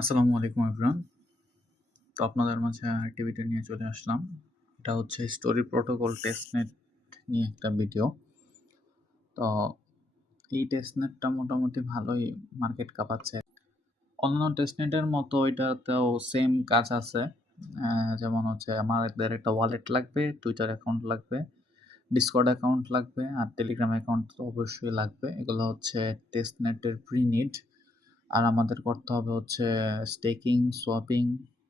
আসসালামু আলাইকুম এভরিওয়ান। তো আপনাদের মাঝে আরেকটি ভিডিও নিয়ে চলে আসলাম। এটা হচ্ছে স্টোরি প্রোটোকল টেস্টনেট নিয়ে একটা ভিডিও। তো এই টেস্টনেটটা মোটামুটি ভালোই মার্কেট কাঁপাচ্ছে। অন্যান্য টেস্টনেটের মতো এটাতেও সেম কাজ আছে। যেমন হচ্ছে আমাদের একটা ওয়ালেট লাগবে, টুইটার অ্যাকাউন্ট লাগবে, ডিসকর্ড অ্যাকাউন্ট লাগবে আর টেলিগ্রাম অ্যাকাউন্ট তো অবশ্যই লাগবে। এগুলো হচ্ছে টেস্টনেটের প্রি নিড। আর আমাদের করতে হবে হচ্ছে স্টেকিং, সোয়াপিং,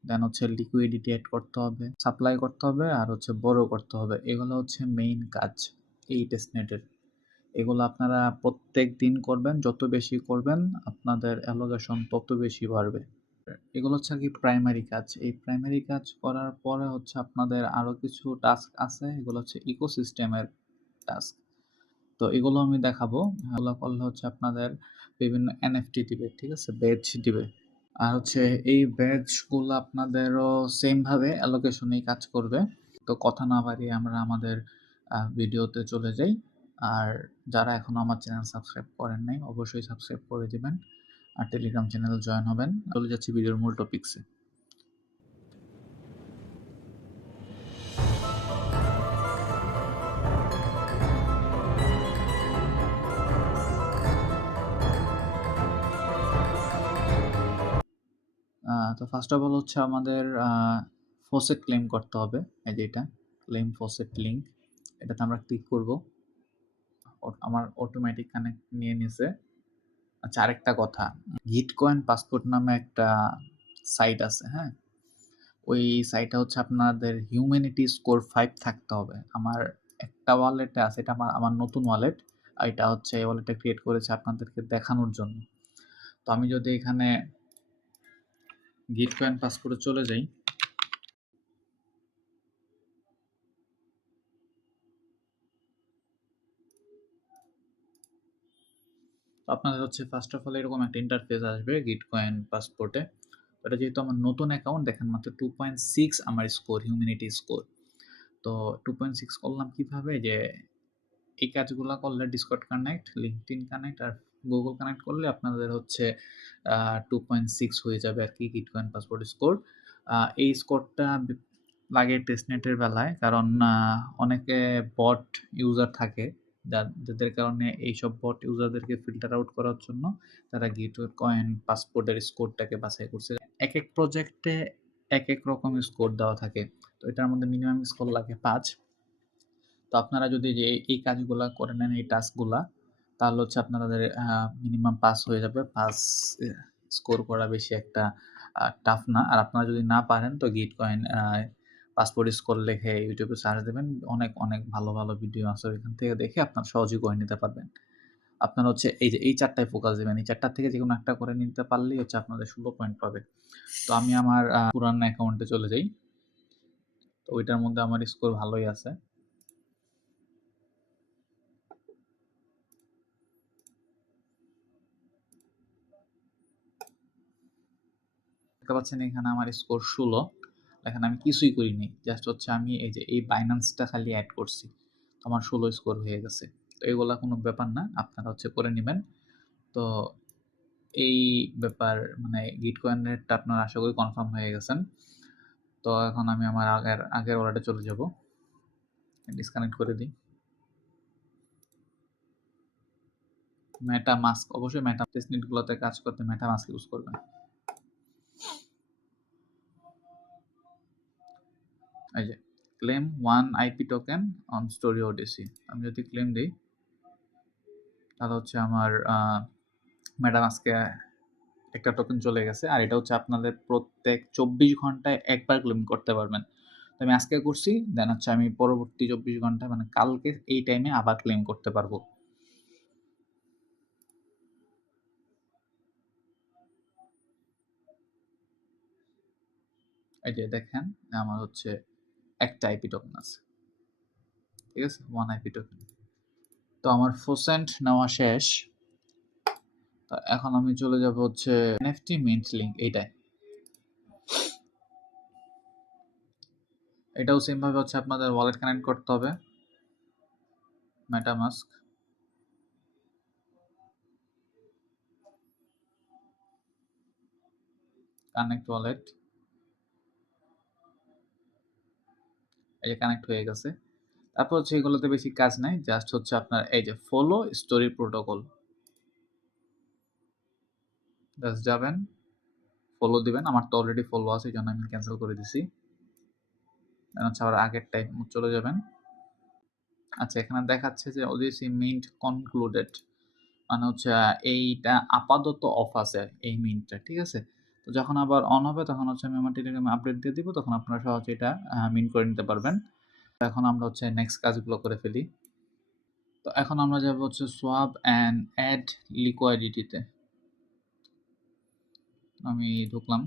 দেন হচ্ছে লিকুইডিটি এড করতে হবে, সাপ্লাই করতে হবে আর হচ্ছে বড় করতে হবে। এগুলো হচ্ছে মেইন কাজ এই টেস্টনেটের। এগুলো আপনারা প্রত্যেক দিন করবেন, যত বেশি করবেন আপনাদের অ্যালোকেশন তত বেশি বাড়বে। এগুলো হচ্ছে আর কি প্রাইমারি কাজ। এই প্রাইমারি কাজ করার পরে হচ্ছে আপনাদের আরও কিছু টাস্ক আছে, এগুলো হচ্ছে ইকোসিস্টেমের টাস্ক। তো এগুলো আমি দেখাবো। এগুলো করলে হচ্ছে আপনাদের বিভিন্ন এনএফটি দিবে, ঠিক আছে, ব্যাজ দিবে। আর হচ্ছে এই ব্যাচগুলো আপনাদেরও সেমভাবে অ্যালোকেশনেই কাজ করবে। তো কথা না বাড়িয়ে আমরা আমাদের ভিডিওতে চলে যাই। আর যারা এখনও আমার চ্যানেল সাবস্ক্রাইব করেন নাই অবশ্যই সাবস্ক্রাইব করে দিবেন আর টেলিগ্রাম চ্যানেল জয়েন হবেন। চলে যাচ্ছি ভিডিওর মূল টপিকসে। তো ফার্স্ট অফ অল হচ্ছে আমাদের ফসেট ক্লেম করতে হবে। এই যে এটা ক্লেম ফসেট লিঙ্ক, এটাতে আমরা ক্লিক করব। আমার অটোমেটিক কানেক্ট নিয়ে নিছে। আচ্ছা, আরেকটা কথা, গিটকয়েন পাসপোর্ট নামে একটা সাইট আছে, হ্যাঁ। ওই সাইটে হচ্ছে আপনাদের হিউম্যানিটি স্কোর 5 থাকতে হবে। আমার একটা ওয়ালেটে আছে, এটা আমার নতুন ওয়ালেট। আর এটা হচ্ছে এই ওয়ালেটটা ক্রিয়েট করেছে আপনাদেরকে দেখানোর জন্য। তো আমি যদি এখানে গিটকয়েন পাসপোর্টে চলে যাই, তো আপনাদের হচ্ছে ফার্স্ট অফ অল এরকম একটা ইন্টারফেস আসবে গিটকয়েন পাসপোর্টে। এটা যেহেতু আমার নতুন অ্যাকাউন্ট, দেখেন মাত্র 2.6 আমার স্কোর, হিউম্যানিটি স্কোর। তো 2.6 করলাম কিভাবে, যে এই কাজগুলো করলে ডিসকর্ড কানেক্ট, লিঙ্কডইন কানেক্ট আর গুগল কানেক্ট করলে আপনাদের হচ্ছে 2.6 হয়ে যাবে আর কি গিটকয়েন পাসপোর্ট স্কোর। এই স্কোরটা লাগে টেস্টনেটের বেলায়, কারণ অনেকে বট ইউজার থাকে যাদের কারণে এইসব বট ইউজারদেরকে ফিল্টার আউট করার জন্য তারা গিটকয়েন পাসপোর্টের স্কোরটাকে বাছাই করছে। এক এক প্রজেক্টে এক এক রকম স্কোর দেওয়া থাকে। তো এটার মধ্যে মিনিমাম স্কোর লাগে 5। তো আপনারা যদি যে এই কাজগুলা করে নেন, এই টাস্কগুলা, তাহলে হচ্ছে আপনাদের মিনিমাম পাস হয়ে যাবে। পাস স্কোর করা বেশি একটা টাফ না। আর আপনারা যদি না পারেন তো গিটকয়েন পাসপোর্ট স্কোর লিখে ইউটিউবে সার্চ দেবেন, অনেক অনেক ভালো ভালো ভিডিও আছে, এখান থেকে দেখে আপনারা সহজেই করে নিতে পারবেন। আপনারা হচ্ছে এই যে এই 4টায় ফোকাস দেবেন, এই 4টার থেকে যেকোনো একটা করে নিতে পারলেই হচ্ছে আপনাদের 16 পয়েন্ট পাবে। তো আমি আমার পুরানো অ্যাকাউন্টে চলে যাই। তো ওইটার মধ্যে আমার স্কোর ভালোই আছে। দেখতে পাচ্ছেন এখানে আমার স্কোর 16। এখানে আমি কিছুই করিনি, জাস্ট হচ্ছে আমি এই যে এই বাইন্যান্সটা খালি অ্যাড করছি, তো আমার 16 স্কোর হয়ে গেছে। তো এগুলা কোনো ব্যাপার না, আপনারা হচ্ছে করে নেবেন। তো এই ব্যাপার মানে গিটকয়েনেরটা আপনারা আশা করি কনফার্ম হয়ে গেছেন। তো এখন আমি আমার আগের ওয়ালেটে চলে যাব, ডিসকানেক্ট করে দিই। মেটামাস্ক, অবশ্যই টেস্টনেটগুলোতে কাজ করতে মেটামাস্ক ইউজ করবেন। এই যে claim 1 IP token on Story Odyssey, আমি যদি ক্লেম দিই তাহলে হচ্ছে আমার মেটামাস্কে একটা টোকেন চলে গেছে। আর এটা হচ্ছে আপনাদের প্রত্যেক 24 ঘন্টায় একবার ক্লেম করতে পারবেন। তো আমি আজকে করছি, দেন হচ্ছে আমি পরবর্তী 24 ঘন্টায় মানে কালকে এই টাইমে আবার ক্লেম করতে পারবো। এই যে দেখেন আমার হচ্ছে একটা আইপি টোকেন আছে, ঠিক আছে, 1 আইপি টোকেন। তো আমার ফোসেন্ট নেওয়া শেষ। তো এখন আমি চলে যাব হচ্ছে এনএফটি মিন্ট লিঙ্ক এইটায়। এটাও সেম ভাবে হচ্ছে আপনাদের ওয়ালেট কানেক্ট করতে হবে, মেটামাস্ক। কানেক্ট ওয়ালেট, এই যে কানেক্ট হয়ে গেছে। তারপর হচ্ছে এগুলোতে বেশি কাজ নাই, জাস্ট হচ্ছে আপনার এই যে ফলো স্টোরি প্রোটোকল, জাস্ট যাবেন ফলো দিবেন। আমার তো অলরেডি ফলো আছে, এই জন্য আমি ক্যান্সেল করে দিছি। হচ্ছে আবার আগের টাইপ চলে যাবেন। আচ্ছা, এখানে দেখাচ্ছে যে ওডিসি মিন্ট কনক্লুডেড, মানে হচ্ছে এইটা আপাতত অফ আছে এই মিন্টটা, ঠিক আছে। তো যখন আবার অন হবে তখন হচ্ছে আমি আমার টেলিগ্রামে আপডেট দিয়ে দিব, তখন আপনারা সহজে এটা মিন্ট করে নিতে পারবেন। এখন আমরা হচ্ছে নেক্সট কাজগুলো করে ফেলি। তো এখন আমরা যাব হচ্ছে সোয়াপ অ্যান্ড অ্যাড লিকুইডিটিতে। আমি ঢুকলাম,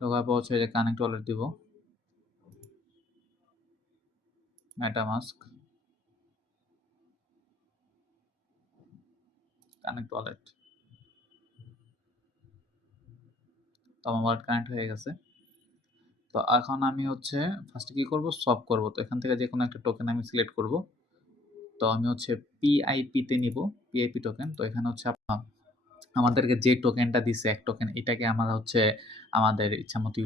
ঢোকার পর হচ্ছে যে কানেক্ট ওয়ালেট দিব, মেটামাস্ক, কানেক্ট ওয়ালেট। তো আমার ওয়ালেট কানেক্ট হয়ে গেছে। তো এখন আমি হচ্ছে ফার্স্টে কি করব, সোয়াপ করব। তো এখান থেকে যে কোনো একটা টোকেন আমি সিলেক্ট করব। তো আমি হচ্ছে পিআইপি তে নিব, পিআইপি টোকেন। তো এখানে হচ্ছে আমাদেরকে যে টোকেনটা দিছে এক টোকেন, এটাকে আমরা হচ্ছে আমাদের ইচ্ছা মতো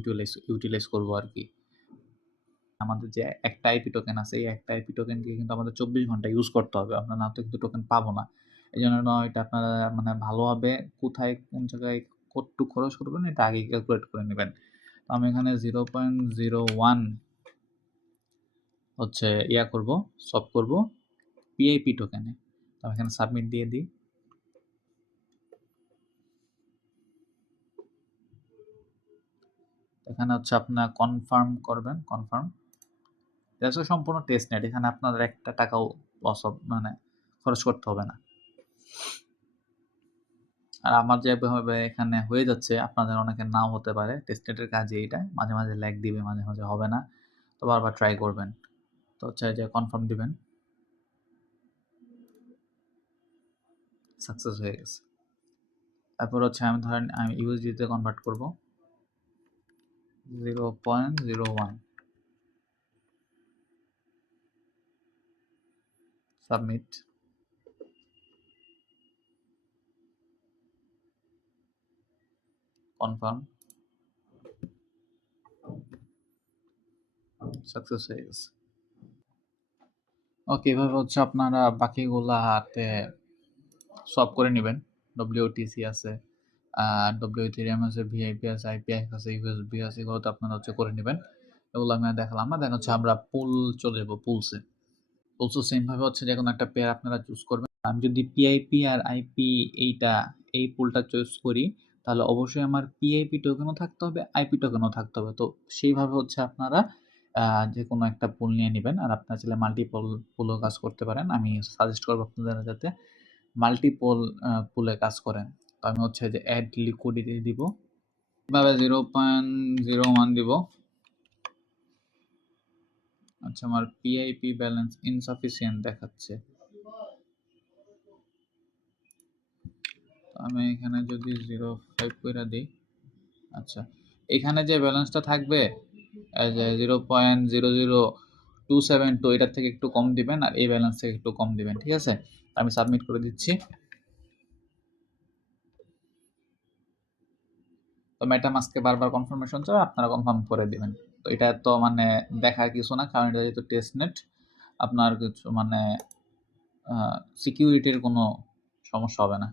ইউটিলাইজ করব আর কি। আমাদের যে একটা আইপি টোকেন আছে, এই একটা আইপি টোকেনকে কিন্তু আমাদের 24 ঘন্টা ইউজ করতে হবে, আমরা না তো কিন্তু টোকেন পাবো না। এই জন্য এটা আপনারা মানে ভালোভাবে কোথায় কোন জায়গায় কতটুকু খরচ করবেন এটা আগে ক্যালকুলেট করে নেবেন। আমি এখানে 0.01 হচ্ছে ইয়া করব, সব করব পিআইপি টোকেনে। তো আমি এখানে সাবমিট দিয়ে দিই। এখানে হচ্ছে আপনার কনফার্ম করবেন, কনফার্ম। এটা সম্পূর্ণ টেস্ট নেট, এখানে আপনাদের একটা টাকাও লস মানে খরচ করতে হবে না। আর আমার যেভাবে এখানে হয়ে যাচ্ছে আপনাদের অনেকের নাও হতে পারে। টেস্টনেটের কাজে এইটা মাঝে মাঝে ল্যাগ দিবে, মাঝে মাঝে হবে না, তো বারবার ট্রাই করবেন। তো হচ্ছে যে কনফার্ম দিবেন, সাকসেস হয়ে গেছে। তারপর হচ্ছে আমি ধরেন আমি ইউএসডিতে কনভার্ট করব 0.01, সাবমিট, কনফার্ম, সাকসেস হয়ে গেছে। ওকে, এভাবে হচ্ছে আপনারা বাকিগুলাতে সলভ করে নেবেন। ডব্লিউটিসি আছে, ডব্লিউ ইথেরিয়াম আছে, ভিআইপি আছে, আইপিএক্স আছে, ইউএসবি আছে, এগুলো তো আপনারা হচ্ছে করে নেবেন। এগুলো আমি দেখালাম না। দেন হচ্ছে আমরা পুল চলে যাবো, পুলসে। পুলসও সেম ভাবে হচ্ছে যে কোনো একটা পেয়ার আপনারা চুজ করবেন। আমি যদি পিআইপি আর আইপি এই পুলটা চুজ করি, তাহলে অবশ্যই আমার পিআইপি টোকেনও থাকতে হবে, আইপি টোকেনও থাকতে হবে। তো সেইভাবে হচ্ছে আপনারা যে কোনো একটা পুল নিয়ে নেবেন। আর আপনারা চাইলে মাল্টিপল পুলও কাজ করতে পারেন। আমি সাজেস্ট করবো আপনারা যাতে মাল্টিপল পুলে কাজ করেন। তো আমি হচ্ছে যে অ্যাড লিকুইডিটি দিব, এভাবে 0.01 দিব। আচ্ছা, আমার পিআইপি ব্যালেন্স ইনসাফিসিয়েন্ট দেখাচ্ছে। আমি এখানে যদি 0.5 করে দিই, আচ্ছা এখানে যে ব্যালেন্সটা থাকবে যে 0.00272, এটার থেকে একটু কম দিবেন, আর এই ব্যালেন্স থেকে একটু কম দিবেন, ঠিক আছে। আমি সাবমিট করে দিচ্ছি। তো মেটামাস্কে বারবার কনফার্মেশন চাই, আপনারা কনফার্ম করে দিবেন। তো এটা তো মানে দেখার কিছু না, কারণ এটা যেহেতু টেস্ট নেট, আপনার কিছু মানে সিকিউরিটির কোনো সমস্যা হবে না।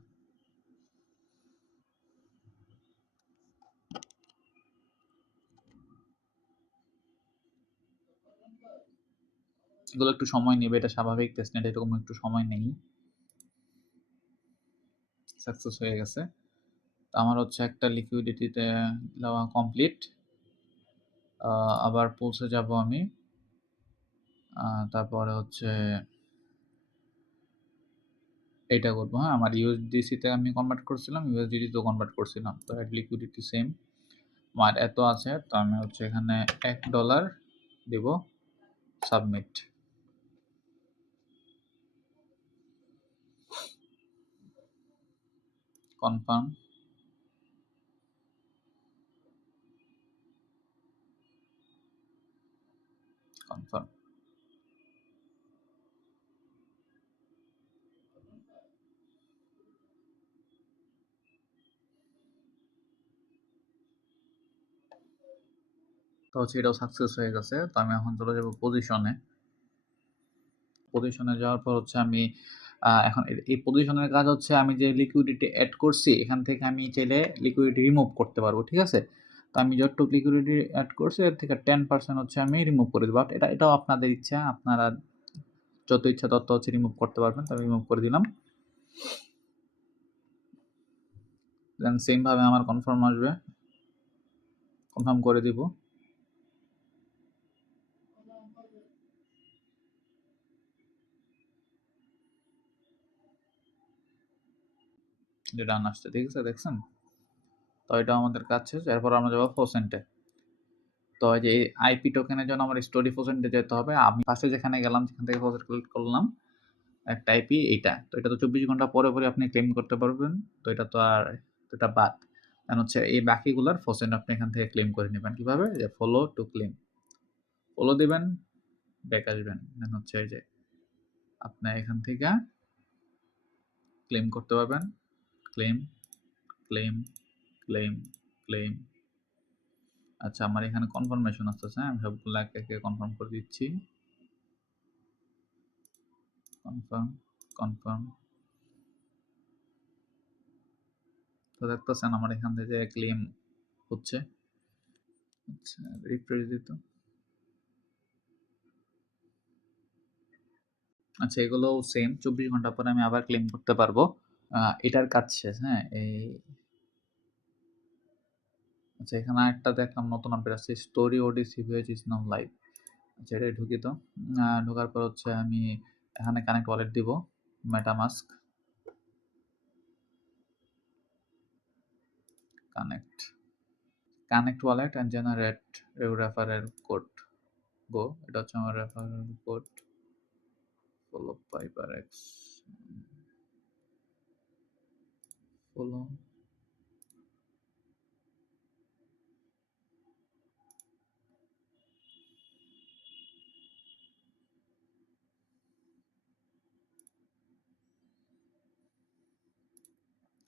এগুলো একটু সময় নেবে, এটা স্বাভাবিক, টেস্ট নেট এরকম একটু সময় নেই। সাকসেস হয়ে গেছে। তো আমার হচ্ছে একটা লিকুইডিটিতে দেওয়া কমপ্লিট। আবার পৌঁছে যাব আমি। তারপরে হচ্ছে এইটা করবো। হ্যাঁ, আমার ইউএসডিসিতে আমি কনভার্ট করছিলাম, ইউএসডিটিতেও কনভার্ট করছিলাম। তো অ্যাড লিকুইডিটি সেম, আমার এত আছে। তো আমি হচ্ছে এখানে $1 দিব, সাবমিট, কনফার্ম, কনফার্ম। তো হচ্ছে এটাও সাকসেস হয়ে গেছে। তো আমি এখন চলে যাব পজিশনে। পজিশনে যাওয়ার পর হচ্ছে আমি এখন এই পজিশনের কাজ হচ্ছে আমি যে লিকুইডিটি এড করছি এখান থেকে আমি চাইলে লিকুইডিটি রিমুভ করতে পারবো, ঠিক আছে? তো আমি যতটুকু লিকুইডিটি এড করছি এর থেকে 10% হচ্ছে আমি রিমুভ করে দেবো। বাট এটাও আপনাদের ইচ্ছা, আপনারা যত ইচ্ছা তত হচ্ছে রিমুভ করতে পারবেন। তো আমি রিমুভ করে দিলাম। দেন সেম ভাবে আমার কনফার্ম আসবে, কনফার্ম করে দিব। ডান আসছে, ঠিক আছে, দেখছেন? তো এটা আমাদের কাজ শেষ। এরপর আমরা যাবো ফোসেন্টে। তো এই যে আইপি টোকেনের জন্য আমার স্টোরি ফোসেন্টে যেতে হবে। আমি ফার্স্টে যেখানে গেলাম সেখান থেকে ফোসেন্ট কালেক্ট করলাম একটা আইপি এইটা। তো এটা তো 24 ঘন্টা পরে আপনি ক্লেম করতে পারবেন। তো এটা তো আর এটা বাদ। দেন হচ্ছে এই বাকিগুলার ফোসেন্ট আপনি এখান থেকে ক্লেম করে নেবেন। কিভাবে? যে ফলো টু ক্লেম। ফলো দিবেন, ব্যাক আসবেন। দেন হচ্ছে এই যে আপনি এখান থেকে ক্লেম করতে পারবেন। Claim, claim, claim, claim. আচ্ছা, আমার এখানে কনফার্মেশন আসতেছে। আমি সবগুলো একে একে কনফার্ম করে দিচ্ছি। Confirm, confirm. তো দেখতেছেন আমার এখান থেকে ক্লেম হচ্ছে। আচ্ছা, রিফ্রেশ দিত। আচ্ছা, এগুলোও সেম 24 ঘন্টা পরে আমি আবার ক্লেম করতে পারবো। এটার কাজ শেষ, হ্যাঁ? আচ্ছা, এখানে আরেকটা দেখলাম নতুন আপডেট আসছে, Story Odyssey VH is now live. আচ্ছা, এটাই ঢুকি তো। ঢোকার পর হচ্ছে আমি এখানে কানেক্ট ওয়ালেট দিব, MetaMask connect wallet and generate referral code. Go, এটা হচ্ছে আমার referral code. Follow Piper X, follow.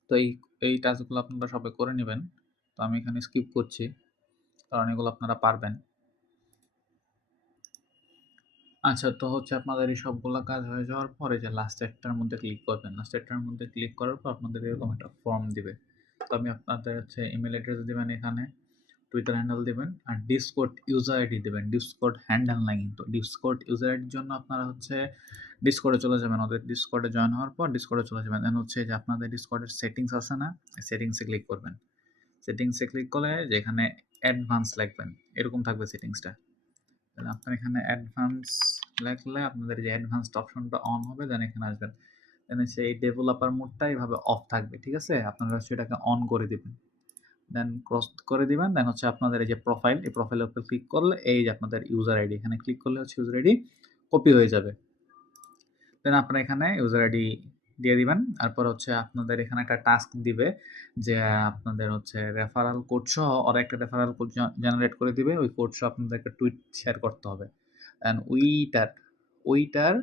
তো এই টাস্কগুলো আপনারা সবাই করে নেবেন। তো আমি এখানে স্কিপ করছি কারণ এগুলো আপনারা পারবেন। আচ্ছা, তো হচ্ছে আপনাদের এই সবগুলা কাজ হয়ে যাওয়ার পরে যে লাস্ট একটার মধ্যে ক্লিক করবেন। লাস্ট একটার মধ্যে ক্লিক করার পর আপনাদের এরকম একটা ফর্ম দিবে। তো আমি আপনাদের হচ্ছে ইমেল অ্যাড্রেস দিবেন এখানে, টুইটার হ্যান্ডেল দিবেন আর ডিসকর্ড ইউজার আইডি দিবেন। ডিসকর্ড হ্যান্ডেল নাই কিন্তু। ডিসকর্ড ইউজার আইডির জন্য আপনারা হচ্ছে ডিসকর্ডে চলে যাবেন। ওদের ডিসকর্ডে জয়েন হওয়ার পর ডিসকর্ডে চলে যাবেন। দেন হচ্ছে যে আপনাদের ডিসকর্ডের সেটিংস আছে না? সেটিংসে ক্লিক করবেন। সেটিংসে ক্লিক করলে যেখানে অ্যাডভান্স লিখবেন, এরকম থাকবে সেটিংসটা। আপনার এখানে অ্যাডভান্স লিখলে আপনাদের যে অ্যাডভান্সড অপশনটা অন হবে, দেন এখানে আসবেন। দেন সেই ডেভেলপার মোডটা এইভাবে অফ থাকবে, ঠিক আছে? আপনারা সেটাকে অন করে দিবেন। দেন ক্রস করে দিবেন। দেন হচ্ছে আপনাদের এই যে প্রোফাইল, এই প্রোফাইলের উপর ক্লিক করলে এই যে আপনাদের ইউজার আইডি, এখানে ক্লিক করলে হচ্ছে ইউজার আইডি কপি হয়ে যাবে। দেন আপনারা এখানে ইউজার আইডি দিয়ে দিবেন। তারপর হচ্ছে আপনাদের এখানে একটা টাস্ক দিবে যে আপনাদের হচ্ছে রেফারাল কোড সহ ওরা একটা রেফারাল কোড জেনারেট করে দিবে। ওই কোড সহ আপনাদেরকে টুইট শেয়ার করতে হবে। অ্যান্ড ওইটার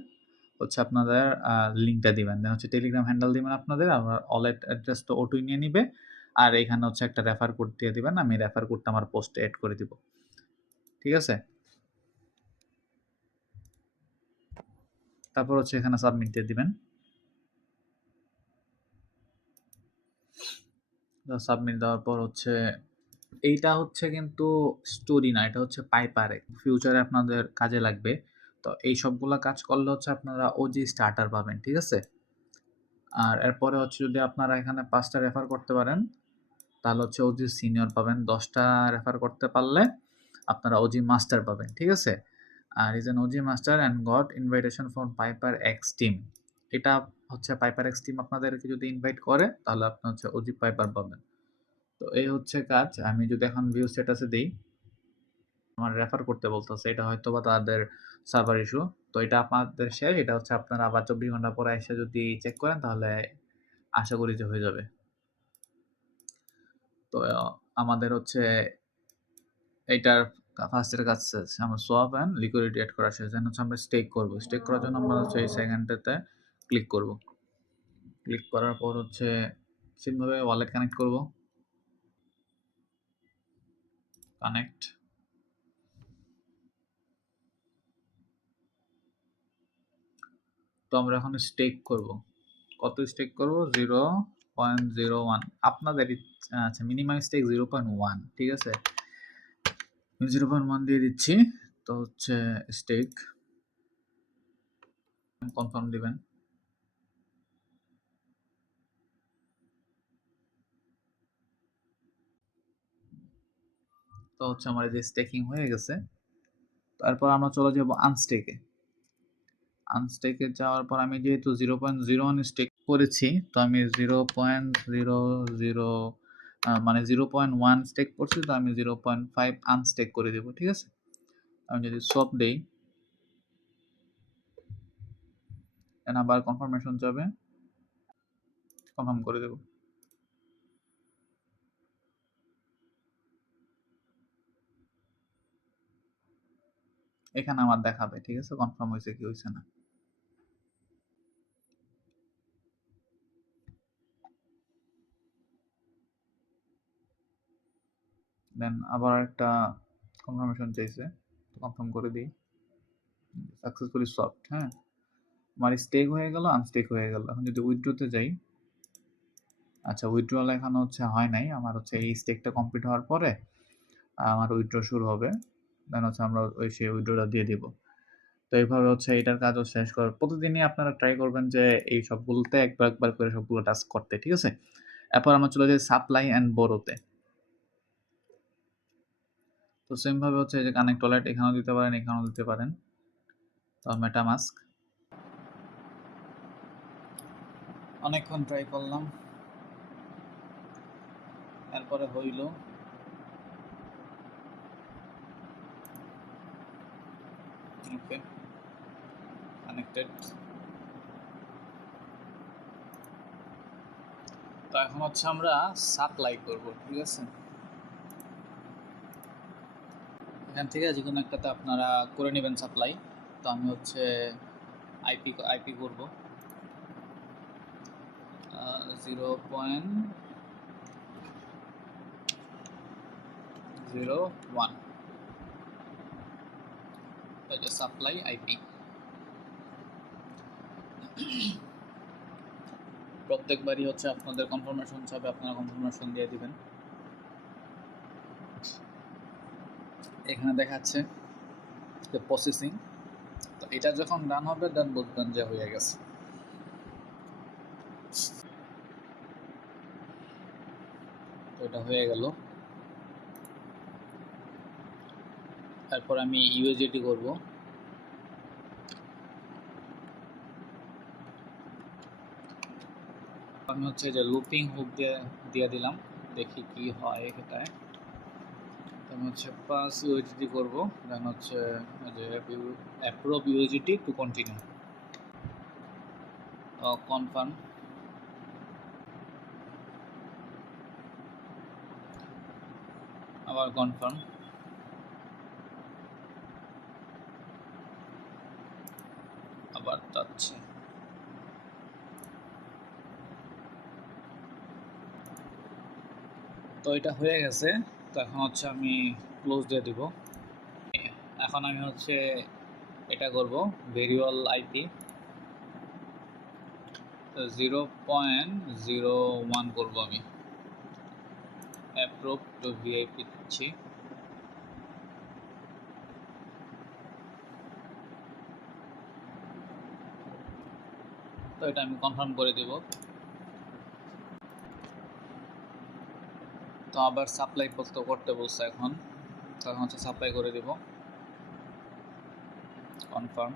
হচ্ছে আপনাদের লিঙ্কটা দিবেন। দেন হচ্ছে টেলিগ্রাম হ্যান্ডেল দিবেন আপনাদের। আমার ওয়ালেট অ্যাড্রেসটা ওটুই নিয়ে নিবে। আর এখানে হচ্ছে একটা রেফার কোড দিয়ে দিবেন। আমি রেফার কোডটা আমার পোস্টে এড করে দিব। ঠিক আছে? তারপর হচ্ছে এখানে সাবমিট দিয়ে দিবেন। সাবমিট দেওয়ার পর হচ্ছে এইটা হচ্ছে কিন্তু স্টোরি না, এটা হচ্ছে পাইপারে। ফিউচারে আপনাদের কাজে লাগবে। তো এই সবগুলা কাজ করলে হচ্ছে আপনারা ওজি স্টার্টার পাবেন, ঠিক আছে? আর এরপরে হচ্ছে যদি আপনারা এখানে 5টা রেফার করতে পারেন তাহলে হচ্ছে ওজি সিনিয়র পাবেন। 10টা রেফার করতে পারলে আপনারা ওজি মাস্টার পাবেন, ঠিক আছে? আর is an OG master and got invitation from Piper X team. এটা হচ্ছে পাইপার এক্স টিম আপনাদেরকে যদি ইনভাইট করে তাহলে আপনি হচ্ছে ওজি পাইপার পাবেন। তো এই হচ্ছে কাজ। আমি যদি এখন ভিউ স্ট্যাটাসে দিই, আমার রেফার করতে বলতেছে, এটা হয়তো বা তাদের সার্ভার ইস্যু। তো এটা আপনাদের শেষ। এটা হচ্ছে আপনারা আবার 24 ঘন্টা পরে এসে যদি চেক করেন তাহলে আশা করি যে হয়ে যাবে। তো আমাদের হচ্ছে এইটার ফার্স্টের কাজ শেষ। আমরা সোয়াপ অ্যান্ড লিকুইডিটি এড করা শেষ। দেন হচ্ছে আমরা স্টেক করব। স্টেক করার জন্য আমরা হচ্ছে এই সেকেন্ডটাতে ক্লিক করব। ক্লিক করার পর হচ্ছে সিমভাবে ওয়ালেট কানেক্ট করব। কানেক্ট। তো আমরা এখন স্টেক করব। কত স্টেক করব? 0.01। আপনাদের আচ্ছা, মিনিমাম স্টেক 0.1, ঠিক আছে। 0.1 দিয়ে দিচ্ছি। তো হচ্ছে স্টেক কনফার্ম দিবেন। তো হচ্ছে আমার এই যে স্টেকিং হয়ে গেছে। তারপর আমরা চলে যাব আনস্টেকে। আনস্টেকে যাওয়ার পর আমি যেহেতু 0.01 স্টেক করেছি, তো আমি 0.00 মানে 0.1 স্টেক করছি, তো আমি 0.5 আনস্টেক করে দেবো, ঠিক আছে। আমি যদি সব দেই, আবার কনফার্মেশন যাবে, কনফার্ম করে দেবো। এখানে আমার দেখাবে, ঠিক আছে, কনফার্ম হয়েছে কি হয়েছে না। দেন আবার একটা কনফার্মেশন চাইছে, কনফার্ম করে দিই। সাকসেসফুলি সফট, হ্যাঁ, আমার স্টেক হয়ে গেল, আনস্টেক হয়ে গেল। এখন যদি উইথড্রোতে যাই, আচ্ছা উইথড্রল এখানে হচ্ছে হয় নাই, আমার হচ্ছে এই স্টেকটা কমপ্লিট হওয়ার পরে আমার উইথড্র শুরু হবে। দেন হচ্ছে আমরা ওই সেই উইথড্রটা দিয়ে দিব। তো এইভাবে হচ্ছে এটার কাজও শেষ করার প্রতিদিনই আপনারা ট্রাই করবেন যে এই সবগুলোতে একবার একবার করে সবগুলো টাস্ক করতে, ঠিক আছে। এরপর আমরা চলে যাই সাপ্লাই অ্যান্ড বড়োতে। তো সেম ভাবে হচ্ছে এই যে কানেক্ট ওয়ালেট এখানেও দিতে পারেন, এখানেও দিতে পারেন। তো মেটামাস্ক অনেকক্ষণ ট্রাই করলাম, এরপরে হইল। ওকে, কানেক্টেড। তো এখন হচ্ছে আমরা সাপ্লাই করব, ঠিক আছে। এখান থেকে যে কোনো একটাতে আপনারা করে নেবেন সাপ্লাই। তো আমি হচ্ছে আইপি করব 0.01, এটা সাপ্লাই আইপি। প্রত্যেকবারই হচ্ছে আপনাদের কনফার্মেশন চাবে, আপনারা কনফার্মেশন দিয়ে দিবেন। এখানে দেখাচ্ছে যে প্রসেসিং, তো এটা যখন রান হবে দেন বুঝবেন যে হয়ে গেছে। তো এটা হয়ে গেল। তারপর আমি ইউএসডিটি করব। আমি হচ্ছে যে লুপিং হুক দিয়ে দিলাম, দেখি কি হয় এটায়। আমি হচ্ছে পাস ইউএসডি করব, দেন হচ্ছে যে approve USD to continue, confirm. আবার কনফার্ম, আবার যাচ্ছে। তো এটা হয়ে গেছে। তো এখন হচ্ছে আমি ক্লোজ দিয়ে দিব। এখন আমি হচ্ছে এটা করব ভেরিয়েবল আইপি 0.01 করব আমি। অ্যাপ্রুভ টু ভিআইপি দিচ্ছি। তো এটা আমি কনফার্ম করে দিব। তো আবার সাপ্লাই করতে বলছে এখন, তখন হচ্ছে সাপ্লাই করে দিব, কনফার্ম।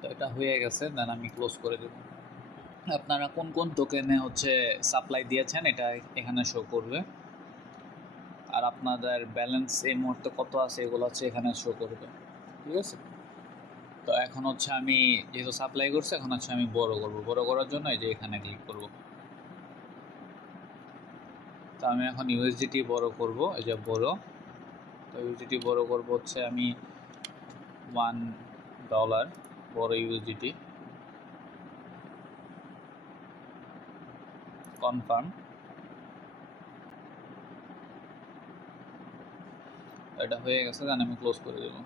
তো এটা হয়ে গেছে, দেন আমি ক্লোজ করে দেব। আপনারা কোন কোন টোকেনে হচ্ছে সাপ্লাই দিয়েছেন এটা এখানে শো করবে, আর আপনাদের ব্যালেন্স এই মুহূর্তে কত আছে এগুলো হচ্ছে এখানে শো করবে, ঠিক আছে। তো এখন হচ্ছে আমি যেহেতু সাপ্লাই করছি, এখন হচ্ছে আমি বড় করব। বড় করার জন্য এই যে এখানে ক্লিক করব। তো আমি এখন ইউএসডিটি বড় করব, এই যে বড়। তো ইউএসডিটি বড় করব হচ্ছে আমি $1 বড় ইউএসডিটি, কনফার্ম। এটা হয়ে গেছে, দেন আমি ক্লোজ করে দেব।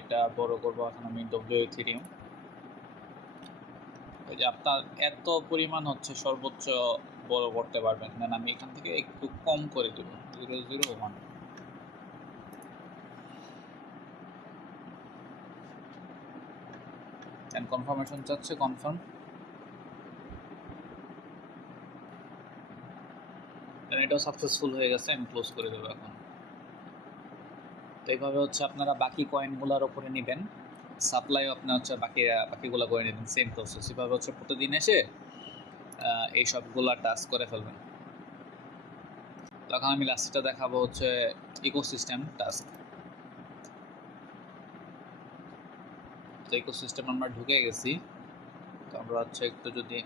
এটা বড় করবো এখন আমি ইথেরিয়াম। এই যে আপনার এত পরিমাণ হচ্ছে সর্বোচ্চ বড় করতে পারবেন, দেন আমি এখান থেকে একটু কম করে দেব 001। দেন কনফার্মেশন চাচ্ছে, কনফার্ম। দেন এটাও সাকসেসফুল হয়ে গেছে, আমি ক্লোজ করে দেবো এখন। তো এইভাবে হচ্ছে আপনারা বাকি কয়েনগুলোর ওপরে নেবেন, সাপ্লাইও আপনার হচ্ছে বাকিগুলো করে নেবেন, সেম প্রসেস। এভাবে হচ্ছে প্রতিদিন এসে এই সবগুলা টাস্ক করে ফেলবেন। তখন আমি লাস্টটা দেখাবো হচ্ছে ইকোসিস্টেম টাস্ক। তো ইকোসিস্টেম আমরা ঢুকে গেছি। তো আমরা হচ্ছে একটু যদি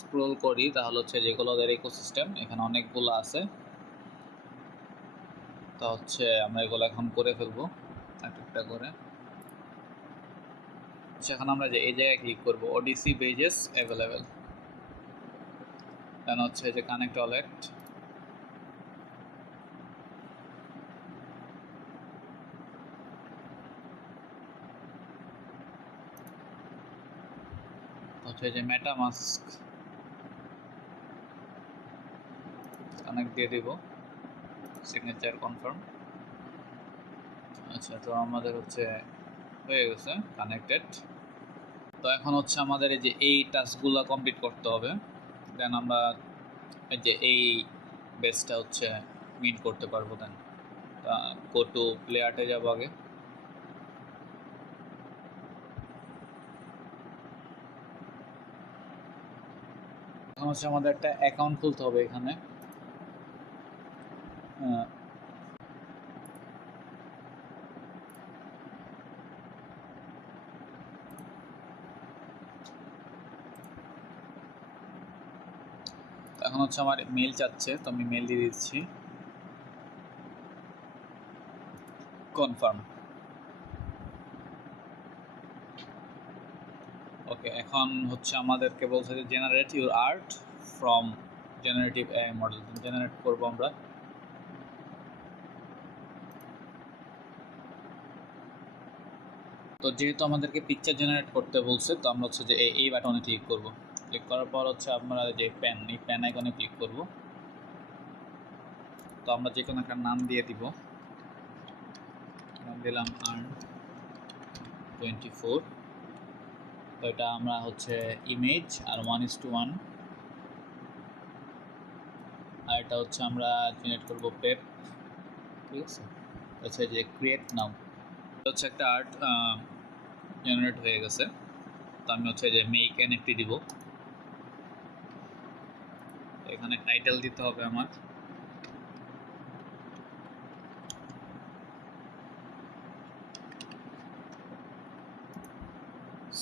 স্ক্রল করি তাহলে হচ্ছে যেগুলো ওদের ইকোসিস্টেম, এখানে অনেকগুলো আছে। তো হচ্ছে আমরা এগুলো এখন করে ফেলবো একটা করে। সেখানে আমরা যে এই জায়গায় ক্লিক করবো ওডিসি পেজেস অ্যাভেলেবেল, দেন হচ্ছে যে কানেক্ট ওয়ালেট। হচ্ছে যে মেটামাস্ক কানেক্ট দিয়ে দিব, সিগনেচার কনফার্ম। আচ্ছা, তো আমাদের হচ্ছে হয়ে গেছে কানেক্টেড। তো এখন হচ্ছে আমাদের এই যে এই টাস্কগুলো কমপ্লিট করতে হবে, দেন আমরা এই যে এই বেসটা হচ্ছে মিট করতে পারবো। দেন গো টু প্লেয়ার্টে যাবো আগে। এখন হচ্ছে আমাদের একটা অ্যাকাউন্ট খুলতে হবে এখানে। এখন হচ্ছে আমার মেল চাচ্ছে, তো আমি মেল দিয়ে দিচ্ছি, কনফার্ম। ওকে, এখন হচ্ছে আমাদেরকে বলছে যে generate your art from generative AI model. Generate করবো আমরা। তো যেহেতু আমাদেরকে পিকচার জেনারেট করতে বলছে, তো আমরা হচ্ছে যে এই বাটনে ক্লিক করব। ক্লিক করার পর হচ্ছে আমরা যে এই পেন আইকনে ক্লিক করব। তো আমরা যে কোনো একটা নাম দিয়ে দিব, নাম দিলাম ARN24। তো এটা আমরা হচ্ছে ইমেজ আর 1:1, আর এটা হচ্ছে আমরা জেনারেট করব পেপ। ঠিক আছে, হচ্ছে যে ক্রিয়েট নাও। হচ্ছে একটা আর্ট জেনারেট হয়ে গেছে। তো আমি হচ্ছে যে মেক এনএফটি দিব। এখানে টাইটেল দিতে হবে আমার।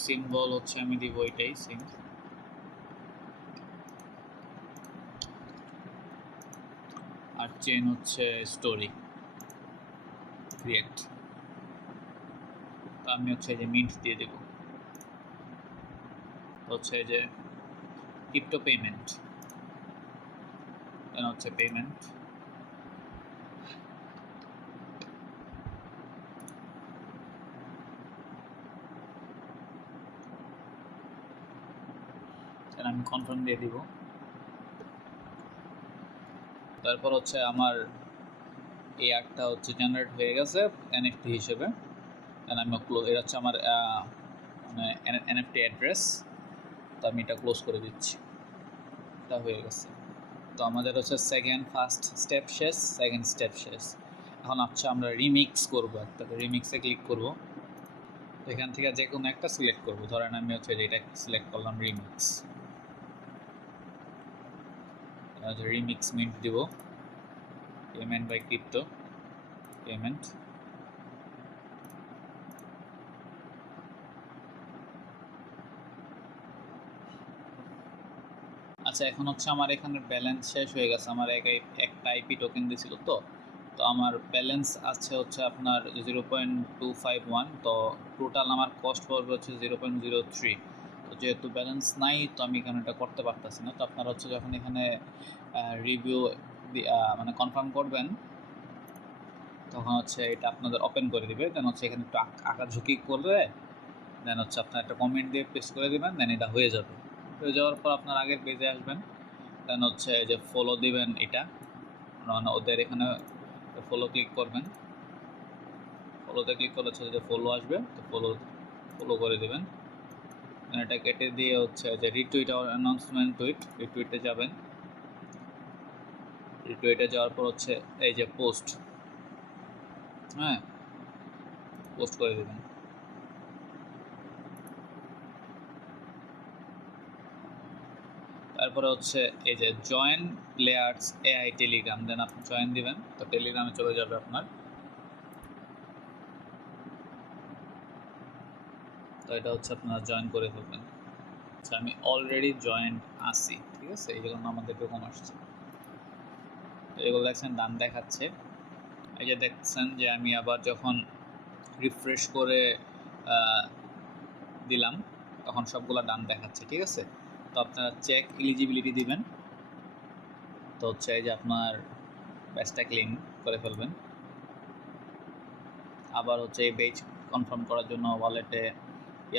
সিম্বল হচ্ছে আমি দিব এটাই সিম। আর চেন হচ্ছে স্টোরি ক্রিয়েট। তো আমি হচ্ছে যে মিন্ট দিয়ে দেব। হচ্ছে যে ক্রিপ্টো পেমেন্ট, দেন হচ্ছে পেমেন্ট। দেন আমি কনফার্ম দিয়ে দিব। তারপর হচ্ছে আমার এই আর্টটা হচ্ছে জেনারেট হয়ে গেছে এনএফটি হিসেবে। দেন আমি এটা হচ্ছে আমার মানে এনএফটি অ্যাড্রেস। তো আমি এটা ক্লোজ করে দিচ্ছি। এটা হয়ে গেছে। তো আমাদের হচ্ছে ফার্স্ট স্টেপ শেষ, সেকেন্ড স্টেপ শেষ। এখন আচ্ছা আমরা রিমিক্স করবো, একটা রিমিক্সে ক্লিক করব। এখান থেকে যে কোনো একটা সিলেক্ট করব, ধরেন আমি হচ্ছে যেটা সিলেক্ট করলাম রিমিক্স। রিমিক্স মিন্ট দিব, পেমেন্ট বাই ক্রিপ্টো পেমেন্ট। আচ্ছা, এখন হচ্ছে আমার এখানে ব্যালেন্স শেষ হয়ে গেছে। আমার একটা আইপি টোকেন দিয়েছিল, তো তো আমার ব্যালেন্স আছে হচ্ছে আপনার 0.251। তো টোটাল আমার কস্ট পড়বে হচ্ছে 0.03। তো যেহেতু ব্যালেন্স নাই, তো আমি এখানে এটা করতে পারতেছি না। তো আপনারা হচ্ছে যখন এখানে রিভিউ মানে কনফার্ম করবেন, তখন হচ্ছে এটা আপনাদের ওপেন করে দিবে। দেন হচ্ছে এখানে একটু আঁকাঝুঁকি করলে দেন হচ্ছে আপনার একটা কমেন্ট দিয়ে পেস্ট করে দিবেন, দেন এটা হয়ে যাবে। হয়ে যাওয়ার পর আপনার আগের পেজে আসবেন, দেন হচ্ছে যে ফলো দিবেন, এটা মানে ওদের এখানে ফলো ক্লিক করবেন। ফলোতে ক্লিক করলে হচ্ছে যে ফলো আসবে, তো ফলো করে দেবেন। এটা কেটে দিয়ে হচ্ছে যে রিটুইট আর অ্যানাউন্সমেন্ট রিটুইটে যাবেন। রিটুইটে যাওয়ার পর হচ্ছে এই যে পোস্ট, হ্যাঁ পোস্ট করে দেবেন। তারপরে হচ্ছে এই যে জয়েন প্লেয়ার্স এআই টেলিগ্রাম, দেন আপনি জয়েন দিবেন, তো টেলিগ্রামে চলে যাবে আপনার। তো এটা হচ্ছে আপনারা জয়েন করে ফেলবেন। আচ্ছা আমি অলরেডি জয়েন্ট আছি, ঠিক আছে, এই জন্য আমাদের এরকম আসছে। তো এগুলো দেখছেন ডান দেখাচ্ছে। এই যে দেখছেন যে আমি আবার যখন রিফ্রেশ করে দিলাম তখন সবগুলো ডান দেখাচ্ছে, ঠিক আছে। তো আপনারা চেক এলিজিবিলিটি দিবেন, তো হচ্ছে এই যে আপনার ব্যাচটা ক্লেম করে ফেলবেন। আবার হচ্ছে এই পেজ কনফার্ম করার জন্য ওয়ালেটে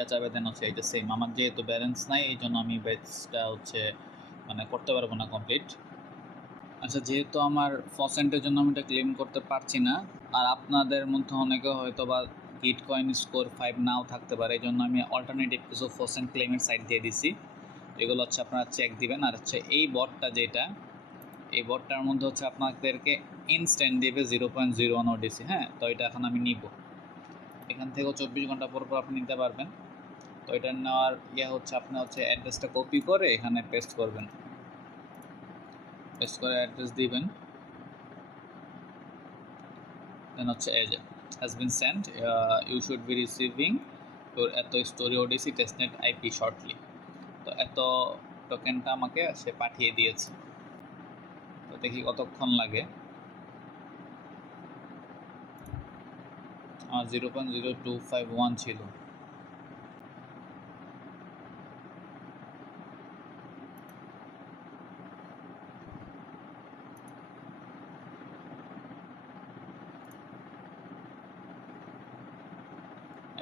চাবে, দেন হচ্ছে এই যে সেম আমার যেহেতু ব্যালেন্স নাই এই জন্য আমি পেজটা হচ্ছে মানে করতে পারবো না কমপ্লিট। আচ্ছা যেহেতু আমার ফসেন্টের জন্য আমি এটা ক্লেম করতে পারছি না, আর আপনাদের মধ্যে অনেকে হয়তো বা গিটকয়েন স্কোর 5 নাও থাকতে পারে, এই জন্য আমি অল্টারনেটিভ কিছু ফসেন্ট ক্লেমের সাইট দিয়ে দিছি। এগুলো হচ্ছে আপনারা চেক দিবেন। আর হচ্ছে এই বটটা যেটা, এই বটটার মধ্যে হচ্ছে আপনাদেরকে ইনস্ট্যান্ট দিবে 0.01 ওডিসি, হ্যাঁ। তো এটা এখন আমি নিব, এখান থেকেও 24 ঘন্টা পর পর আপনি নিতে পারবেন। তো এটা নেওয়ার হচ্ছে আপনি হচ্ছে অ্যাড্রেসটা কপি করে এখানে পেস্ট করবেন, পেস্ট করে অ্যাড্রেস দিবেন, দেন হচ্ছে এই যে has been sent, you should be receiving তোর এত Story Odyssey testnet IP shortly. তো এত টোকেনটা আমাকে সে পাঠিয়ে দিয়েছে। তো দেখি কতক্ষণ লাগে। আমার 0.0251 ছিল।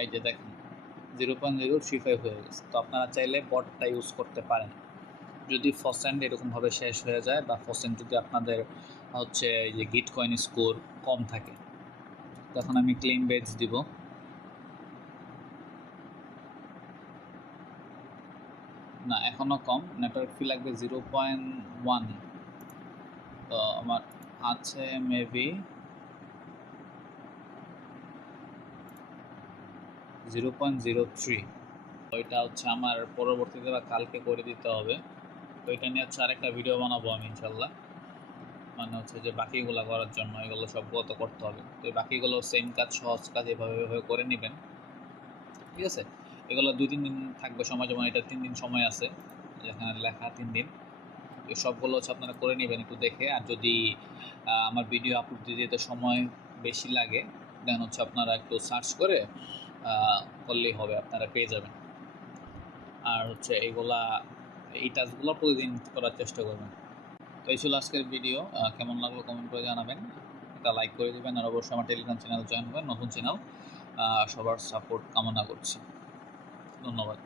এই যে দেখেন 0.035 হয়ে গেছে। তো আপনারা চাইলে বটটা ইউজ করতে পারেন যদি ফসেন্ট এরকমভাবে শেষ হয়ে যায়, বা ফসেন্ট যদি আপনাদের হচ্ছে এই যে গিটকয়েন স্কোর কম থাকে, তখন আমি ক্লেম বেজ দিব। না এখনও কম, নেটওয়ার্ক ফি লাগবে 0.1। তো আমার আছে মেবি 0.03। ওইটা হচ্ছে আমার পরবর্তীতে বা কালকে করে দিতে হবে। তো এটা নিয়ে হচ্ছে আরেকটা ভিডিও বানাবো আমি ইনশাল্লাহ, মানে হচ্ছে যে বাকিগুলো করার জন্য এগুলো সবগুলো তো করতে হবে। তো এই বাকিগুলো সেম কাজ, সহজ কাজ এভাবে এভাবে করে নেবেন, ঠিক আছে। এগুলো 2-3 দিন থাকবে সময়, যেমন এটা 3 দিন সময় আছে, যেখানে লেখা 3 দিন। এই সবগুলো হচ্ছে আপনারা করে নেবেন একটু দেখে। আর যদি আমার ভিডিও আপলোড দিতে দিতে সময় বেশি লাগে, দেন হচ্ছে আপনারা একটু সার্চ করে করলেই হবে, আপনারা পেয়ে যাবেন। আর হচ্ছে এই টাস্কগুলো প্রতিদিন করার চেষ্টা করবেন। তো এই ছিল আজকের ভিডিও। কেমন লাগলো কমেন্ট করে জানাবেন, একটা লাইক করে দেবেন, আর অবশ্যই আমার টেলিগ্রাম চ্যানেল জয়েন হবেন, নতুন চ্যানেল। সবার সাপোর্ট কামনা করছি। ধন্যবাদ।